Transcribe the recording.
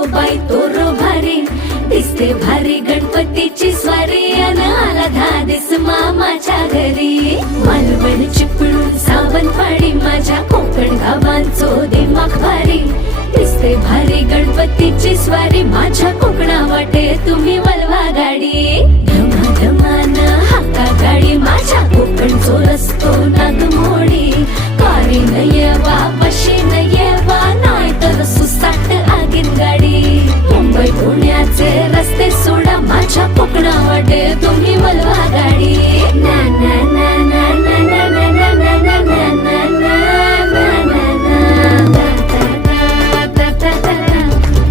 go by तोरो भारी दिसते भारी गणपतीची स्वारी अन आला धादिस मामाच्या घरी मालवण चिपळूण सावंतवाडी माझ्या कोकण गावांचो दिमाग भारी दिसते भारी गणपतीची स्वारी माझ्या कोकणा वाटे तुम्ही वलवा गाडी धमा धमान हाका गाडी माझ्या कोकणचो रस्तो